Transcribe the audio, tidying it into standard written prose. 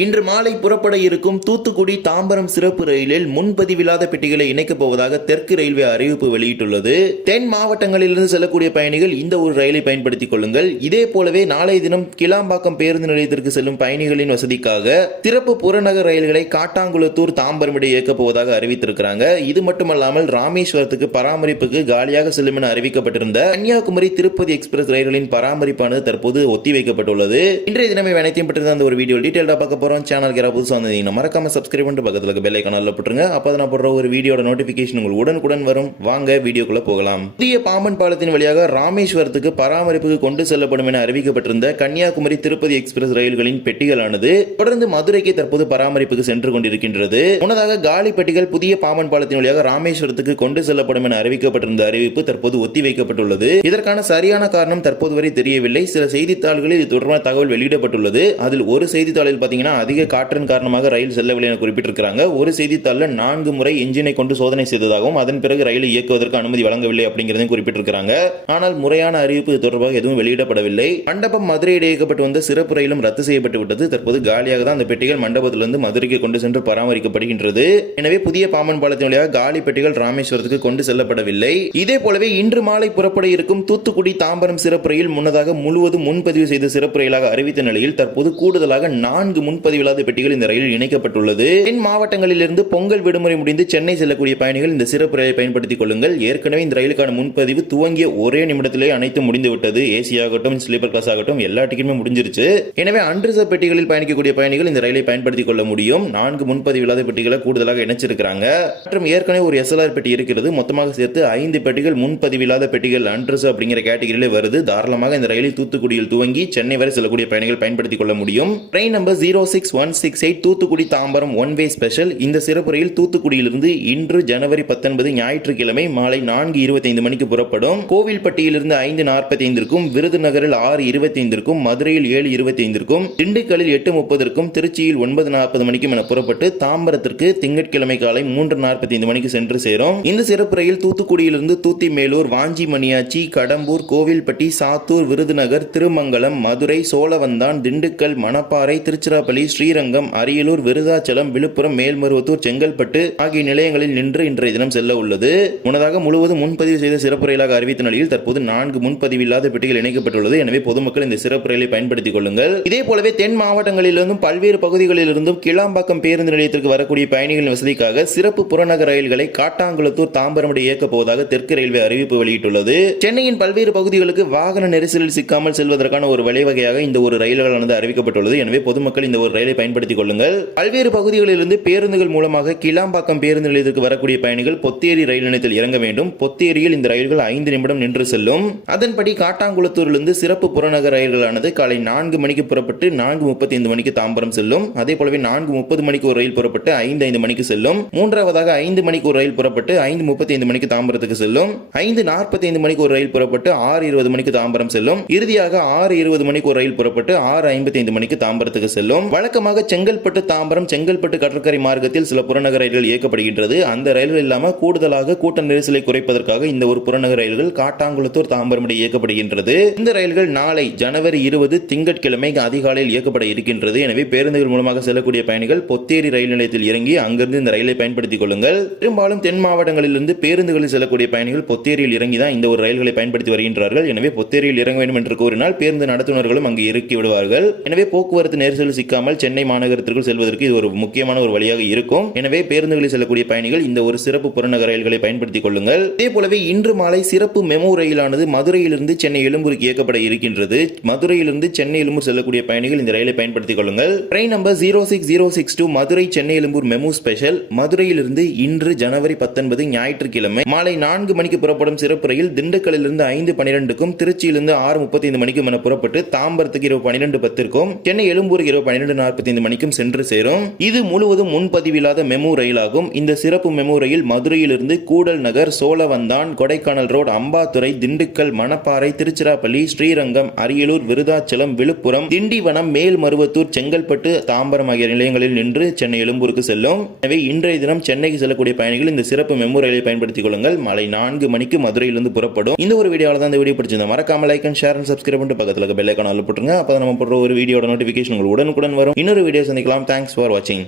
இன்று மாலை புறப்பட இருக்கும் தூத்துக்குடி தாம்பரம் சிறப்பு ரயிலில் முன்பதிவில்லாத பெட்டிகளை இணைக்கப் போவதாக தெற்கு ரயில்வே அறிவிப்பு வெளியிட்டுள்ளது. தென் மாவட்டங்களிலிருந்து செல்லக்கூடிய பயணிகள் இந்த ஒரு ரயிலை பயன்படுத்திக் கொள்ளுங்கள். இதே போலவே நாளைய தினம் கிளாம்பாக்கம் பேருந்து நிலையத்திற்கு செல்லும் பயணிகளின் வசதிக்காக சிறப்பு புறநகர் ரயில்களை காட்டாங்குளத்தூர் தாம்பரம் இடையே இயக்கப் போவதாக அறிவித்திருக்கிறாங்க. இது மட்டுமல்லாமல் ராமேஸ்வரத்துக்கு பராமரிப்புக்கு காலியாக செல்லும் என அறிவிக்கப்பட்டிருந்த கன்னியாகுமரி திருப்பதி எக்ஸ்பிரஸ் ரயில்களின் பராமரிப்பானது தற்போது ஒத்திவைக்கப்பட்டுள்ளது. இன்றைய தினமே அனைத்தையும் பற்றி அந்த ஒரு வீடியோ டீடைலா பார்க்க போறோம். சேனலுக்கு யாராவது புதுசா வந்தீங்கன்னா மறக்காம சப்ஸ்கிரைப் பண்ணிட்டு பக்கத்துல இருக்க பெல் ஐகானை போட்டுருங்க. அப்பதான் நான் போடுற ஒரு வீடியோட நோட்டிபிகேஷன் உங்களுக்கு உடனுக்குடன் வரும். வாங்க வீடியோக்குள்ள போகலாம். புதிய பாம்பன் பாலத்தின் வழியாக ராமேஸ்வரத்துக்கு பராமரிப்புக்கு கொண்டு செல்லப்படும் என அறிவிக்கப்பட்டிருந்த கன்னியாகுமரி திருப்பதி எக்ஸ்பிரஸ் ரயில்களின் பெட்டிகளானது தொடர்ந்து மதுரைக்கு தற்போது பராமரிப்புக்கு சென்று கொண்டிருக்கின்றது. முன்னதாக காலி பெட்டிகள் புதிய பாம்பன் பாலத்தின் வழியாக ராமேஸ்வரத்துக்கு கொண்டு செல்லப்படும் என அறிவிக்கப்பட்டிருந்த அறிவிப்பு தற்போது ஒத்திவைக்கப்பட்டுள்ளது. இதற்கான சரியான காரணம் தற்போது வரை தெரியவில்லை. சில செய்தித்தாள்களில் இது தொடர்பான தகவல் வெளியிடப்பட்டுள்ளது. அதில் ஒரு செய்தித்தாளில் பாத்தீங்கன்னா அதிக காற்றின் காரணமாக ரயில் செல்லவில்லை என குறிப்பிட்டிருக்கிறாங்க. ஒரு செய்தித்தாளில் 4 முறை என்ஜினை கொண்டு சோதனை செய்ததாகவும் அதன் பிறகு ரயிலை இயக்குவதற்கு அனுமதி வழங்கவில்லை அப்படிங்கிறதையும் குறிப்பிட்டிருக்கிறாங்க. ஆனால் முறையான அறிவிப்பு தொடர்பாக எதுவும் வெளியிடப்படவில்லை. மண்டபம் மதுரை இயக்கப்பட்டு வந்த சிறப்பு ரயிலும் ரத்து செய்யப்பட்டு விட்டது. தற்போது காலியாக தான் அந்த பெட்டிகள் மண்டபத்திலிருந்து மதுரைக்கு கொண்டு சென்று பராமரிக்கப்படுகின்றது. எனவே புதிய பாம்பன் பாலத்தின் வழியாக காலி பெட்டிகள் ராமேஸ்வரத்துக்கு கொண்டு செல்லப்படவில்லை. இதே போலவே இன்று மாலை புறப்பட இருக்கும் தூத்துக்குடி தாம்பரம் சிறப்பு ரயில் முன்னதாக முழுவதும் முன்பதிவு செய்த சிறப்பு ரயிலாக அறிவித்த நிலையில் தற்போது கூடுதலாக 4 முன்பதிவில்லாத பெட்டிகள் இந்த ரயிலில் இணைக்கப்பட்டுள்ளது. தென் மாவட்டங்களிலிருந்து பொங்கல் விடுமுறை முடிந்து சென்னை செல்லக்கூடிய பயணிகள் இந்த சிறப்பு ரயிலை பயன்படுத்திக் கொள்ளுங்கள். ஏற்கனவே இந்த ரயிலுக்கான முன்பதிவு துவங்கிய ஒரே நிமிடத்திலேயே அனைத்து முடிந்துவிட்டது. ஏசி ஆகட்டும், ஸ்லீப்பர் கிளாஸ் ஆகட்டும், எல்லா டிக்கெட்டுமே முடிஞ்சிருச்சு. எனவே அன்ரிசர்வ் பெட்டிகளில் பயணிக்கக்கூடிய பயணிகள் இந்த ரயிலை பயன்படுத்திக் கொள்ள முடியும். 4 முன்பதிவில்லாத பெட்டிகளை கூடுதலாக இணைச்சிருக்கிறாங்க. மற்றும் ஏற்கனவே ஒரு எஸ்எல்ஆர் பெட்டி இருக்கிறது. மொத்தமாக சேர்த்து 5 பெட்டிகள் முன்பதிவில்லாத பெட்டிகள் அன்ரிசர்வ் அப்படிங்கிற கேட்டகரியிலே வருது. தாராளமாக இந்த ரயிலில் தூத்துக்குடியில் துவங்கி சென்னை வரை செல்லக்கூடிய பயணிகள் பயன்படுத்திக் கொள்ள முடியும். Train number 06168 Thoothukudi Tambaram one way special. இந்த சிறப்பு ரயில் தூத்துக்குடியிலிருந்து இன்று ஜனவரி 19 ஞாயிற்றுக்கிழமை மாலை 4:25 மணிக்கு புறப்படும். கோவில்பட்டியிலிருந்து 5:45, விருதுநகரில் 6:25, மதுரையில் 7:25, திண்டுக்கல்லில் 8:30, திருச்சியில் 9:40 மணிக்கும் என புறப்பட்டு தாம்பரத்திற்கு திங்கட்கிழமை காலை 3:45 மணிக்கு சென்று சேரும். இந்த சிறப்பு ரயில் தூத்துக்குடியிலிருந்து தூத்திமேலூர், வாஞ்சி மணியாச்சி, கடம்பூர், கோவில்பட்டி, சாத்தூர், விருதுநகர், திருமங்கலம், மதுரை, சோழவந்தான், திண்டுக்கல், மணப்பாறை, திருச்சிராப்பள்ளி, ஸ்ரீரங்கம், அரியலூர், விருதாச்சலம், விழுப்புரம், மேல்மருவத்தூர், செங்கல்பட்டு ஆகிய நிலையங்களில் நின்று இன்றைய தினம் செல்ல உள்ளது. முன்னதாக முழுவதும் முன்பதிவு செய்த சிறப்பு ரயிலாக அறிவித்த நிலையில் தற்போது 4 முன்பதிவில்லாத பெட்டிகள் இணைக்கப்பட்டுள்ளது. எனவே பொதுமக்கள் இந்த சிறப்பு ரயிலை பயன்படுத்திக் கொள்ளுங்கள். இதே போலவே தென் மாவட்டங்களிலிருந்தும் பல்வேறு பகுதிகளிலிருந்தும் கிளாம்பாக்கம் பேருந்து நிலையத்திற்கு வரக்கூடிய பயணிகளின் வசதிக்காக சிறப்பு புறநகர் ரயில்களை காட்டாங்குளத்தூர் தாம்பரம் இடையே இயக்கப் போவதாக தெற்கு ரயில்வே அறிவிப்பு வெளியிட்டுள்ளது. சென்னையின் பல்வேறு பகுதிகளுக்கு வாகன நெரிசலில் சிக்காமல் செல்வதற்கான ஒரு வழிவகையாக இந்த ஒரு ரயில்களானது அறிவிக்கப்பட்டுள்ளது. எனவே பொதுமக்கள் இந்த ஒரு ரயிலை பயன்படுத்திக் கொள்ளுங்கள். பல்வேறு பகுதிகளிலிருந்து பேருந்துகள் மூலமாக கிளாம்பாக்கம் பேருந்து நிலையத்திற்கு வரக்கூடிய பயணிகள் பொத்தேரி ரயில் நிலையத்தில் இறங்க வேண்டும். பொத்தேரியில் இந்த ரயில்கள் 5 நிமிடம் நின்று செல்லும். அதன்படி காட்டாங்குளத்தூரிலிருந்து சிறப்பு புறநகர் ரயில்களானது காலை 4 மணிக்கு புறப்பட்டு 4:35 மணிக்கு தாம்பரம் செல்லும். அதே போலவே 4:30 மணிக்கு ஒரு ரயில் புறப்பட்டு 5:05 மணிக்கு செல்லும். மூன்றாவதாக 5 மணிக்கு ஒரு ரயில் புறப்பட்டு 5:35 மணிக்கு தாம்பரத்துக்கு செல்லும். 5:45 மணிக்கு ஒரு ரயில் புறப்பட்டு 6:20 மணிக்கு தாம்பரம் செல்லும். இறுதியாக 6:20 மணிக்கு ஒரு ரயில் புறப்பட்டு 6:55 மணிக்கு தாம்பரத்துக்கு செல்லும். வழக்கமாக செங்கல்பட்டு தாம்பரம், செங்கல்பட்டு கடற்கரை மார்க்கத்தில் சில புறநகர் ரயில்கள் இயக்கப்படுகின்றது. அந்த ரயில்கள் இல்லாமல் கூடுதலாக கூட்ட நெரிசலை குறைப்பதற்காக இந்த ஒரு புறநகர் ரயில்கள் காட்டாங்குளத்தூர் தாம்பரம் இடையே இயக்கப்படுகின்றது. இந்த ரயில்கள் நாளை ஜனவரி 20 திங்கட்கிழமை அதிகாலையில் இயக்கப்பட இருக்கின்றது. எனவே பேருந்துகள் மூலமாக செல்லக்கூடிய பயணிகள் பொத்தேரி ரயில் நிலையத்தில் இறங்கி அங்கிருந்து இந்த ரயிலை பயன்படுத்திக் கொள்ளுங்கள். பெரும்பாலும் தென் மாவட்டங்களிலிருந்து பேருந்துகளில் செல்லக்கூடிய பயணிகள் பொத்தேரியில் இறங்கி தான் இந்த ஒரு ரயில்களை பயன்படுத்தி வருகின்றார்கள். எனவே பொத்தேரியில் இறங்க வேண்டும் என்று கூறினால் பேருந்து நடத்துனர்களும் அங்கு இறக்கி விடுவார்கள். எனவே போக்குவரத்து நெரிசல் சிக்காமல் சென்னை மாநகரத்திற்குள் செல்வதற்கு இது ஒரு முக்கியமான ஒரு வழியாக இருக்கும். எனவே பேருந்துகளில் செல்லக்கூடிய பயணிகள் இந்த ஒரு சிறப்பு புறநகர் ரயில்களை பயன்படுத்திக் கொள்ளுங்கள். இதே போலவே இன்று மாலை சிறப்பு மெமு ரயிலானது மதுரையிலிருந்து சென்னை எழும்பூருக்கு இயக்கப்பட இருக்கின்றது. மதுரையிலிருந்து சென்னை எழும்பூர் செல்லக்கூடிய பயணிகள் இந்த ரயிலை பயன்படுத்திக் கொள்ளுங்கள். Train number 06062 Madurai Chennai Egmore MEMU special. மதுரையிலிருந்து இன்று ஜனவரி 19 ஞாயிற்றுக்கிழமை மாலை 4 மணிக்கு புறப்படும் சிறப்பு ரயில் திண்டுக்கல்லிருந்து 5:12, திருச்சியிலிருந்து 6:35 மணிக்கும் என புறப்பட்டு தாம்பரத்துக்கு இரவு 12:10, சென்னை எழும்பூருக்கு இரவு 12:45 மணிக்கும் சென்று சேரும். இது முழுவதும் முன்பதிவில்லாத மெமு ரயிலாகும். இந்த சிறப்பு மெமு ரயில் மதுரையிலிருந்து கூடல் நகர், சோழவந்தான், கொடைக்கானல் ரோடு, அம்பாத்துறை, திண்டுக்கல், மணப்பாறை, திருச்சிராப்பள்ளி, ஸ்ரீரங்கம், அரியலூர், விருதாச்சலம், விழுப்புரம், திண்டிவனம், மேல்மருவத்தூர், செங்கல்பட்டு, தாம்பரம் ஆகிய நிலையங்களில் நின்று சென்னை எழும்பூருக்கு செல்லும். எனவே இன்றைய தினம் சென்னைக்கு செல்லக்கூடிய பயணிகள் இந்த சிறப்பு மெமு ரயிலை பயன்படுத்திக் கொள்ளுங்கள். மாலை 4 மணிக்கு மதுரையிலிருந்து புறப்படும். இந்த ஒரு வீடியோவில் தான் இந்த வீடியோ பிடிச்சிருந்தா மறக்காம like and share and subscribe பண்ணிட்டு பக்கத்தில் பெல் ஐகானை போட்டுருங்க. அப்போ நம்ம போடுற ஒரு வீடியோட நோட்டிபிகேஷன் உங்களுக்கு உடனுக்குடன் வரும் இன்னொரு வீடியோ சந்திக்கலாம். தேங்க்ஸ் ஃபார் வாட்சிங்.